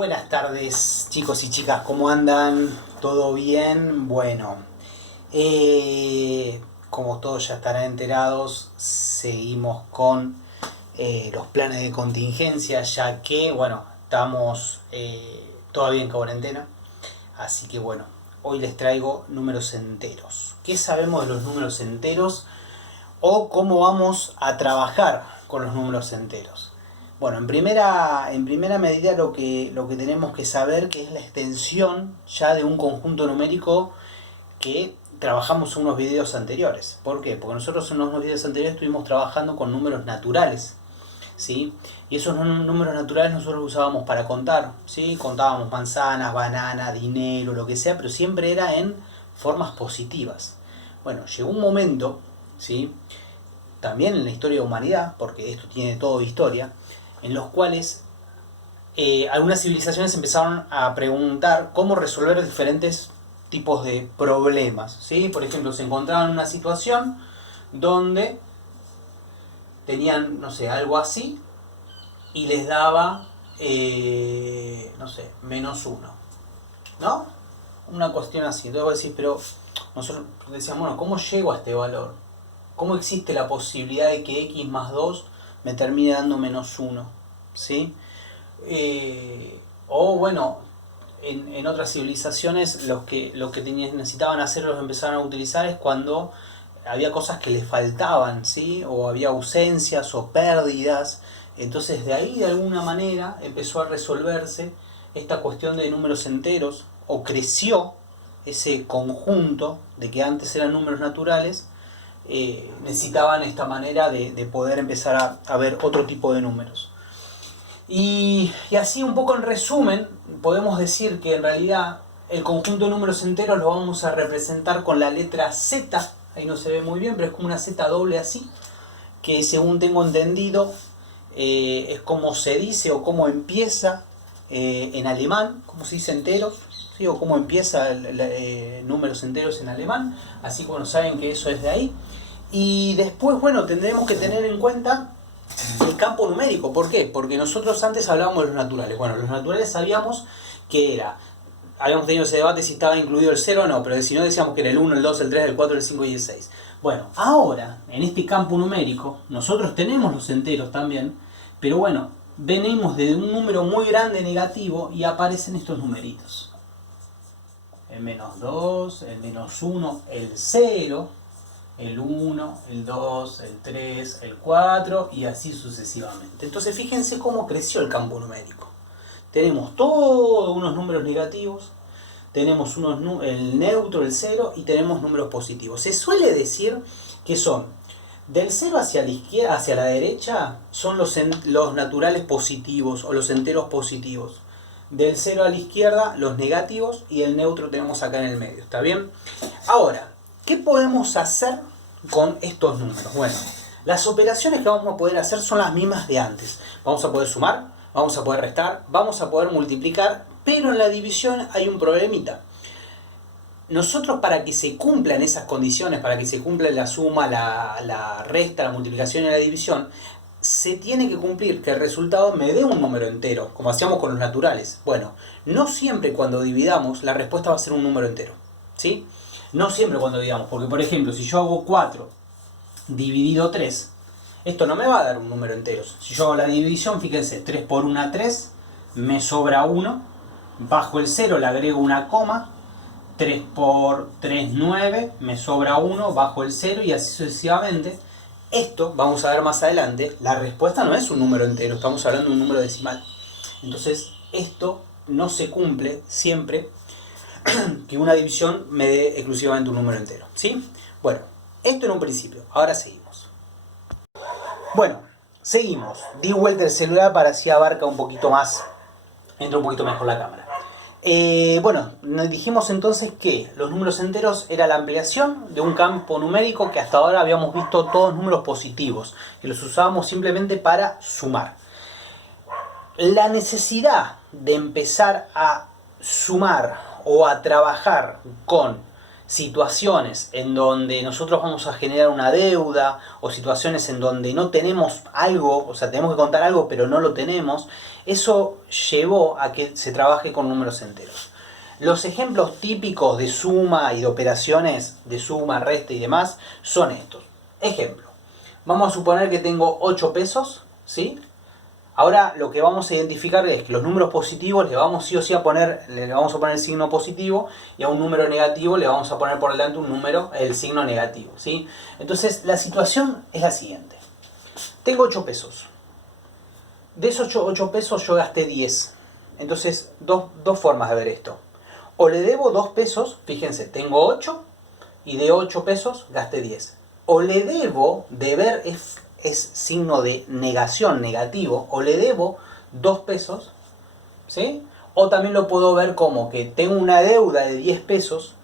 Buenas tardes, chicos y chicas, ¿cómo andan? ¿Todo bien? Bueno, como todos ya estarán enterados, seguimos con los planes de contingencia, ya que, bueno, estamos todavía en cuarentena, así que, bueno, hoy les traigo números enteros. ¿Qué sabemos de los números enteros o cómo vamos a trabajar con los números enteros? Bueno, en primera medida lo que tenemos que saber que es la extensión ya de un conjunto numérico que trabajamos en unos videos anteriores. ¿Por qué? Porque nosotros en unos videos anteriores estuvimos trabajando con números naturales, ¿sí? Y esos números naturales nosotros los usábamos para contar, ¿sí? Contábamos manzanas, bananas, dinero, lo que sea, pero siempre era en formas positivas. Bueno, llegó un momento, ¿sí? También en la historia de la humanidad, porque esto tiene todo historia, en los cuales algunas civilizaciones empezaron a preguntar cómo resolver diferentes tipos de problemas, ¿sí? Por ejemplo, se encontraban en una situación donde tenían, no sé, algo así y les daba, no sé, -1, ¿no? Una cuestión así. Entonces vos decís, pero nosotros decíamos, bueno, ¿cómo llego a este valor? ¿Cómo existe la posibilidad de que x más 2 me termine dando -1? ¿Sí? O bueno, en otras civilizaciones lo que necesitaban hacer, los empezaron a utilizar es cuando había cosas que les faltaban, ¿sí? O había ausencias o pérdidas. Entonces de ahí de alguna manera empezó a resolverse esta cuestión de números enteros, o creció ese conjunto de que antes eran números naturales. Necesitaban esta manera de poder empezar a ver otro tipo de números. Y así un poco en resumen, podemos decir que en realidad el conjunto de números enteros lo vamos a representar con la letra Z. Ahí no se ve muy bien, pero es como una Z doble así, que según tengo entendido es como se dice o como empieza en alemán, como se dice enteros, ¿sí? O cómo empieza números enteros en alemán. Así que bueno, saben que eso es de ahí. Y después, bueno, tendremos que tener en cuenta el campo numérico. ¿Por qué? Porque nosotros antes hablábamos de los naturales. Bueno, los naturales sabíamos que era, habíamos tenido ese debate si estaba incluido el 0 o no, pero si no decíamos que era el 1, el 2, el 3, el 4, el 5 y el 6. Bueno, ahora, en este campo numérico, nosotros tenemos los enteros también, pero bueno, venimos de un número muy grande negativo y aparecen estos numeritos. El -2, el -1, el 0, el 1, el 2, el 3, el 4 y así sucesivamente. Entonces fíjense cómo creció el campo numérico. Tenemos todos unos números negativos, tenemos el neutro, el 0 y tenemos números positivos. Se suele decir que son del 0 hacia la izquierda, hacia la derecha, son los naturales positivos o los enteros positivos. Del 0 a la izquierda, los negativos, y el neutro tenemos acá en el medio. ¿Está bien? Ahora, ¿qué podemos hacer con estos números? Bueno, las operaciones que vamos a poder hacer son las mismas de antes. Vamos a poder sumar, vamos a poder restar, vamos a poder multiplicar, pero en la división hay un problemita. Nosotros, para que se cumplan esas condiciones, para que se cumpla la suma, la resta, la multiplicación y la división, se tiene que cumplir que el resultado me dé un número entero, como hacíamos con los naturales. Bueno, no siempre cuando dividamos la respuesta va a ser un número entero, ¿sí? No siempre cuando dividamos, porque por ejemplo, si yo hago 4 dividido 3, esto no me va a dar un número entero. Si yo hago la división, fíjense, 3 por 1, 3, me sobra 1, bajo el 0 le agrego una coma, 3 por 3, 9, me sobra 1, bajo el 0 y así sucesivamente. Esto, vamos a ver más adelante, la respuesta no es un número entero, estamos hablando de un número decimal. Entonces, esto no se cumple siempre que una división me dé exclusivamente un número entero, ¿sí? Bueno, esto en un principio, ahora seguimos. Bueno, seguimos. Di vuelta el celular para así abarca un poquito más, entra un poquito mejor la cámara. Bueno, nos dijimos entonces que los números enteros era la ampliación de un campo numérico que hasta ahora habíamos visto todos números positivos, que los usábamos simplemente para sumar. La necesidad de empezar a sumar o a trabajar con situaciones en donde nosotros vamos a generar una deuda o situaciones en donde no tenemos algo, o sea, tenemos que contar algo pero no lo tenemos, Eso llevó a que se trabaje con números enteros. Los ejemplos típicos de suma y de operaciones de suma, resta y demás son estos. Ejemplo, vamos a suponer que tengo 8 pesos, ¿sí? Ahora lo que vamos a identificar es que los números positivos le vamos sí o sí a poner, le vamos a poner el signo positivo, y a un número negativo le vamos a poner por delante un número, el signo negativo, ¿sí? Entonces la situación es la siguiente. Tengo 8 pesos. De esos 8 pesos yo gasté 10. Entonces, dos formas de ver esto. O le debo 2 pesos, fíjense, tengo 8 y de 8 pesos gasté 10. O le debo, deber es signo de negación, negativo, o le debo 2 pesos, ¿sí? O también lo puedo ver como que tengo una deuda de 10 pesos,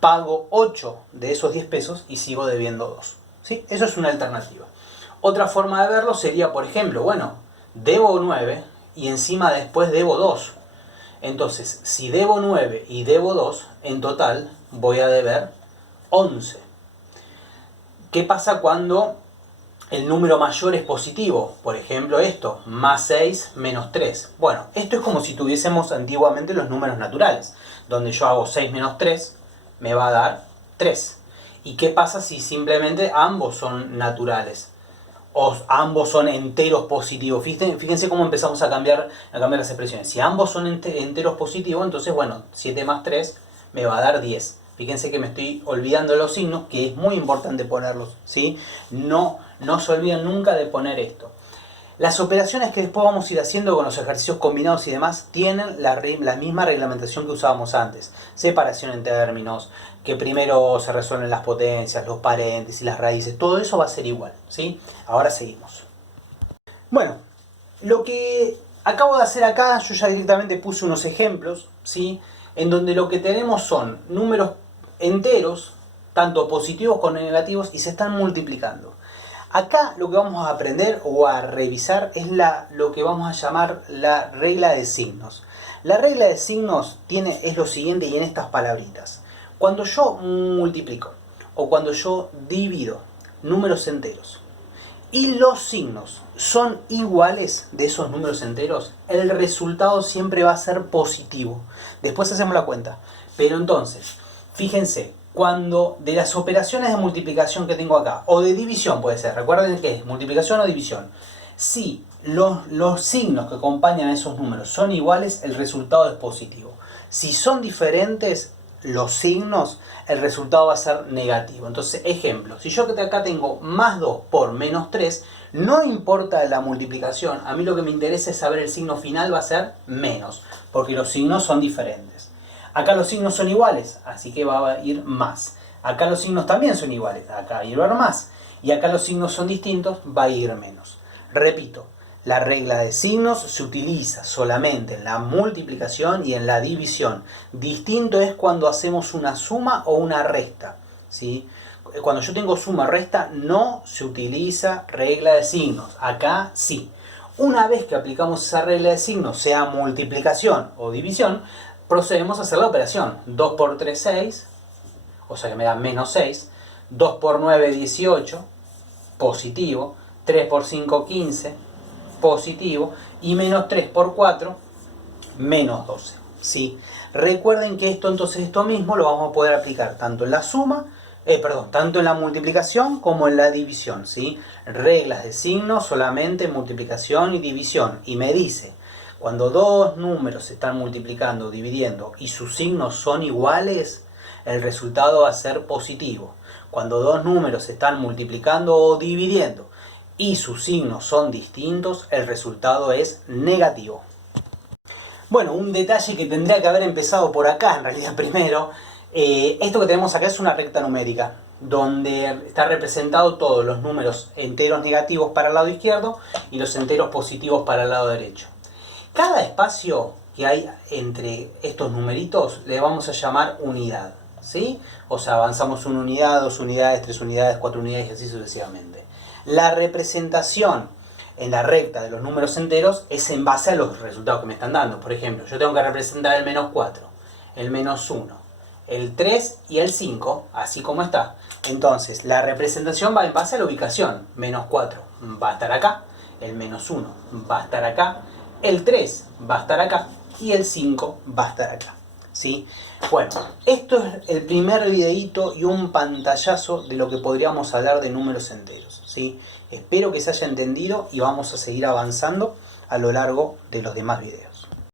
pago 8 de esos 10 pesos y sigo debiendo 2, ¿sí? Eso es una alternativa. Otra forma de verlo sería, por ejemplo, bueno, debo 9 y encima después debo 2. Entonces, si debo 9 y debo 2, en total voy a deber 11. ¿Qué pasa cuando el número mayor es positivo? Por ejemplo esto, más 6 menos 3. Bueno, esto es como si tuviésemos antiguamente los números naturales, donde yo hago 6 menos 3, me va a dar 3. ¿Y qué pasa si simplemente ambos son naturales? O ambos son enteros positivos. Fíjense cómo empezamos a cambiar las expresiones. Si ambos son enteros positivos, entonces bueno, 7 más 3 me va a dar 10. Fíjense que me estoy olvidando de los signos, que es muy importante ponerlos, ¿sí? No se olviden nunca de poner esto. Las operaciones que después vamos a ir haciendo con los ejercicios combinados y demás tienen la misma reglamentación que usábamos antes. Separación en términos, que primero se resuelven las potencias, los paréntesis, las raíces, todo eso va a ser igual, ¿sí? Ahora seguimos. Bueno, lo que acabo de hacer acá, yo ya directamente puse unos ejemplos, ¿sí? En donde lo que tenemos son números enteros, tanto positivos como negativos, y se están multiplicando. Acá lo que vamos a aprender o a revisar es lo que vamos a llamar la regla de signos. La regla de signos es lo siguiente, y en estas palabritas. Cuando yo multiplico o cuando yo divido números enteros y los signos son iguales de esos números enteros, el resultado siempre va a ser positivo. Después hacemos la cuenta. Pero entonces, fíjense, cuando de las operaciones de multiplicación que tengo acá, o de división puede ser, recuerden que es multiplicación o división, si los signos que acompañan a esos números son iguales, el resultado es positivo. Si son diferentes los signos, el resultado va a ser negativo. Entonces, ejemplo, si yo acá tengo más 2 por menos 3, no importa la multiplicación, a mí lo que me interesa es saber el signo final va a ser menos, porque los signos son diferentes. Acá los signos son iguales, así que va a ir más. Acá los signos también son iguales, acá va a ir más. Y acá los signos son distintos, va a ir menos. Repito, la regla de signos se utiliza solamente en la multiplicación y en la división. Distinto es cuando hacemos una suma o una resta, ¿sí? Cuando yo tengo suma o resta no se utiliza regla de signos. Acá sí. Una vez que aplicamos esa regla de signos, sea multiplicación o división, procedemos a hacer la operación. 2 por 3, 6, o sea que me da menos 6. 2 por 9, 18, positivo. 3 por 5, 15, positivo. Y menos 3 por 4, menos 12. ¿Sí? Recuerden que esto mismo lo vamos a poder aplicar tanto en la suma, tanto en la multiplicación como en la división, ¿sí? Reglas de signos solamente multiplicación y división. Y me dice, cuando dos números se están multiplicando o dividiendo y sus signos son iguales, el resultado va a ser positivo. Cuando dos números se están multiplicando o dividiendo y sus signos son distintos, el resultado es negativo. Bueno, un detalle que tendría que haber empezado por acá, en realidad primero, esto que tenemos acá es una recta numérica, donde está representado todos los números enteros negativos para el lado izquierdo y los enteros positivos para el lado derecho. Cada espacio que hay entre estos numeritos le vamos a llamar unidad, ¿sí? O sea, avanzamos una unidad, 2 unidades, 3 unidades, 4 unidades y así sucesivamente. La representación en la recta de los números enteros es en base a los resultados que me están dando. Por ejemplo, yo tengo que representar el menos 4, el menos 1, el 3 y el 5, así como está. Entonces, la representación va en base a la ubicación. Menos 4 va a estar acá, el menos 1 va a estar acá, el 3 va a estar acá y el 5 va a estar acá. ¿Sí? Bueno, esto es el primer videíto y un pantallazo de lo que podríamos hablar de números enteros. ¿Sí? Espero que se haya entendido y vamos a seguir avanzando a lo largo de los demás videos.